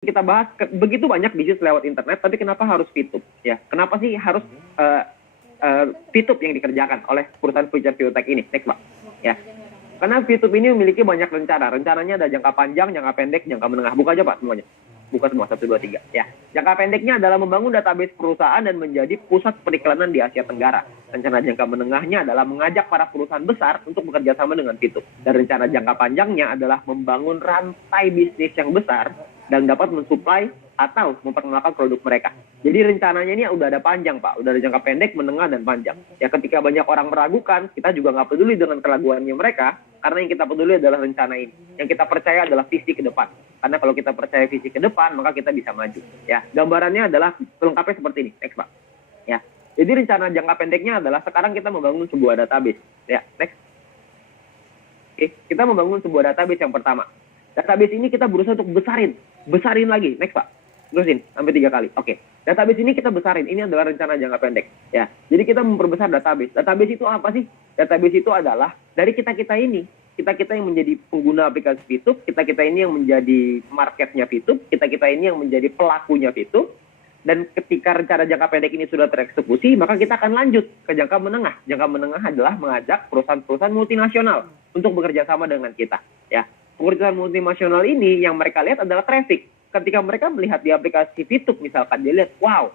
kita bahas begitu banyak bisnis lewat internet, tapi kenapa harus VTube? Ya, kenapa sih harus VTube yang dikerjakan oleh perusahaan future biotech ini? Next, Pak. Ya, karena VTube ini memiliki banyak rencana. Rencananya ada jangka panjang, jangka pendek, jangka menengah. Buka aja, Pak, semuanya. Buka semua, 1, 2, 3. Ya. Jangka pendeknya adalah membangun database perusahaan dan menjadi pusat periklanan di Asia Tenggara. Rencana jangka menengahnya adalah mengajak para perusahaan besar untuk bekerja sama dengan VTube. Dan rencana jangka panjangnya adalah membangun rantai bisnis yang besar dan dapat mensuplai atau memperkenalkan produk mereka. Jadi rencananya ini udah ada panjang, Pak. Udah ada jangka pendek, menengah, dan panjang. Ya, ketika banyak orang meragukan, kita juga nggak peduli dengan keraguannya mereka, karena yang kita peduli adalah rencana ini. Yang kita percaya adalah visi ke depan. Karena kalau kita percaya visi ke depan, maka kita bisa maju. Ya, gambarannya adalah pelengkapnya seperti ini. Next, Pak. Ya, jadi rencana jangka pendeknya adalah sekarang kita membangun sebuah database. Ya, next. Oke, kita membangun sebuah database yang pertama. Database ini kita berusaha untuk besarin lagi. Next, Pak. Terusin sampai 3 kali. Oke. Database ini kita besarin. Ini adalah rencana jangka pendek. Ya. Jadi kita memperbesar database. Database itu apa sih? Database itu adalah dari kita-kita ini. Kita-kita yang menjadi pengguna aplikasi VTube, kita-kita ini yang menjadi marketnya VTube, kita-kita ini yang menjadi pelakunya VTube. Dan ketika rencana jangka pendek ini sudah tereksekusi, maka kita akan lanjut ke jangka menengah. Jangka menengah adalah mengajak perusahaan-perusahaan multinasional untuk bekerja sama dengan kita. Ya. Perusahaan multinasional ini yang mereka lihat adalah traffic. Ketika mereka melihat di aplikasi VTube misalkan, dia lihat, wow,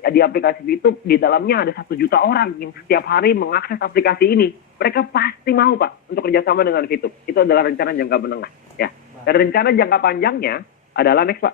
di aplikasi VTube di dalamnya ada 1 juta orang yang setiap hari mengakses aplikasi ini. Mereka pasti mau, Pak, untuk kerjasama dengan VTube. Itu adalah rencana jangka menengah. Ya. Dan rencana jangka panjangnya adalah, next, Pak.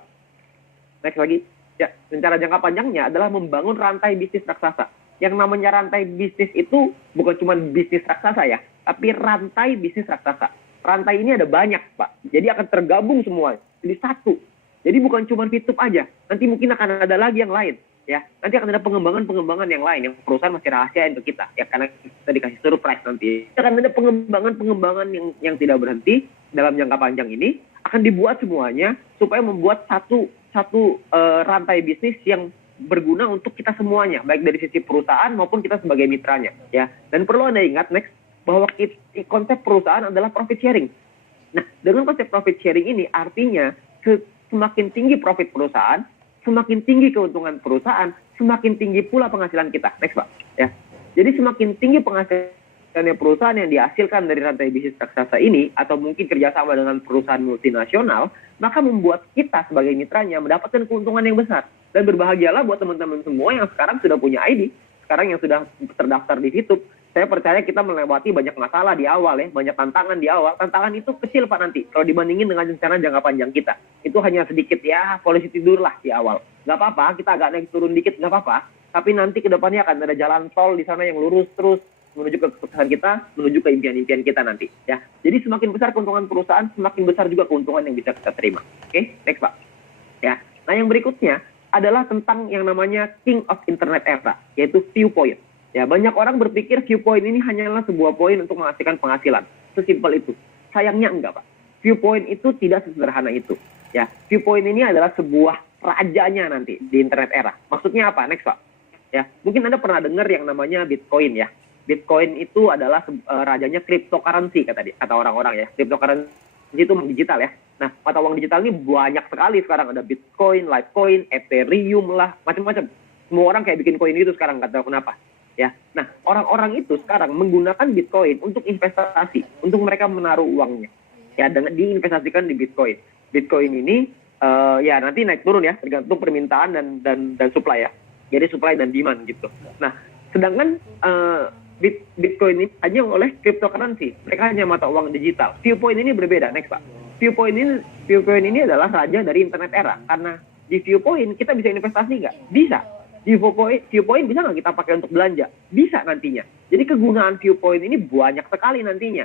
Next lagi. Ya, rencana jangka panjangnya adalah membangun rantai bisnis raksasa. Yang namanya rantai bisnis itu bukan cuma bisnis raksasa ya, tapi rantai bisnis raksasa. Rantai ini ada banyak, Pak. Jadi akan tergabung semua. Jadi satu. Jadi bukan cuma VTube aja. Nanti mungkin akan ada lagi yang lain. Ya, nanti akan ada pengembangan-pengembangan yang lain. Yang perusahaan masih rahasia untuk kita. Ya, karena kita dikasih surprise nanti. Akan ada pengembangan-pengembangan yang tidak berhenti dalam jangka panjang ini. Akan dibuat semuanya supaya membuat satu rantai bisnis yang berguna untuk kita semuanya. Baik dari sisi perusahaan maupun kita sebagai mitranya. Ya, dan perlu Anda ingat, next, bahwa konsep perusahaan adalah profit sharing. Nah, dengan konsep profit sharing ini artinya semakin tinggi profit perusahaan, semakin tinggi keuntungan perusahaan, semakin tinggi pula penghasilan kita. Next, Pak. Ya. Jadi semakin tinggi penghasilannya perusahaan yang dihasilkan dari rantai bisnis raksasa ini, atau mungkin kerjasama dengan perusahaan multinasional, maka membuat kita sebagai mitranya mendapatkan keuntungan yang besar. Dan berbahagialah buat teman-teman semua yang sekarang sudah punya ID, sekarang yang sudah terdaftar di VTube. Saya percaya kita melewati banyak masalah di awal ya, banyak tantangan di awal. Tantangan itu kecil, Pak, nanti. Kalau dibandingin dengan rencana jangka panjang kita. Itu hanya sedikit ya, polisi tidur lah di awal. Nggak apa-apa, kita agak naik turun dikit, nggak apa-apa. Tapi nanti ke depannya akan ada jalan tol di sana yang lurus terus menuju ke kesuksesan kita, menuju ke impian-impian kita nanti. Ya. Jadi semakin besar keuntungan perusahaan, semakin besar juga keuntungan yang bisa kita terima. Oke, next, Pak. Ya. Nah, yang berikutnya adalah tentang yang namanya King of Internet Era, yaitu Viewpoint. Ya, banyak orang berpikir Viewpoint ini hanyalah sebuah poin untuk menghasilkan penghasilan. Sesimpel itu. Sayangnya enggak, Pak. Viewpoint itu tidak sesederhana itu. Ya, Viewpoint ini adalah sebuah rajanya nanti di internet era. Maksudnya apa? Next, Pak. Ya, mungkin Anda pernah dengar yang namanya Bitcoin ya. Bitcoin itu adalah rajanya cryptocurrency kata orang-orang ya. Cryptocurrency itu digital ya. Nah, mata uang digital ini banyak sekali sekarang. Ada Bitcoin, Litecoin, Ethereum lah, macam-macam. Semua orang kayak bikin koin itu sekarang, nggak tahu kenapa. Ya, nah orang-orang itu sekarang menggunakan Bitcoin untuk investasi, untuk mereka menaruh uangnya, ya, dengan diinvestasikan di Bitcoin. Bitcoin ini, ya nanti naik turun ya, tergantung permintaan dan supply ya. Jadi supply dan demand gitu. Nah, sedangkan Bitcoin ini hanya oleh cryptocurrency, mereka hanya mata uang digital. Viewpoint ini berbeda, next, Pak. Viewpoint ini adalah raja dari internet era, karena di Viewpoint kita bisa investasi nggak? Bisa. Di Viewpoint bisa nggak kita pakai untuk belanja? Bisa nantinya. Jadi kegunaan Viewpoint ini banyak sekali nantinya.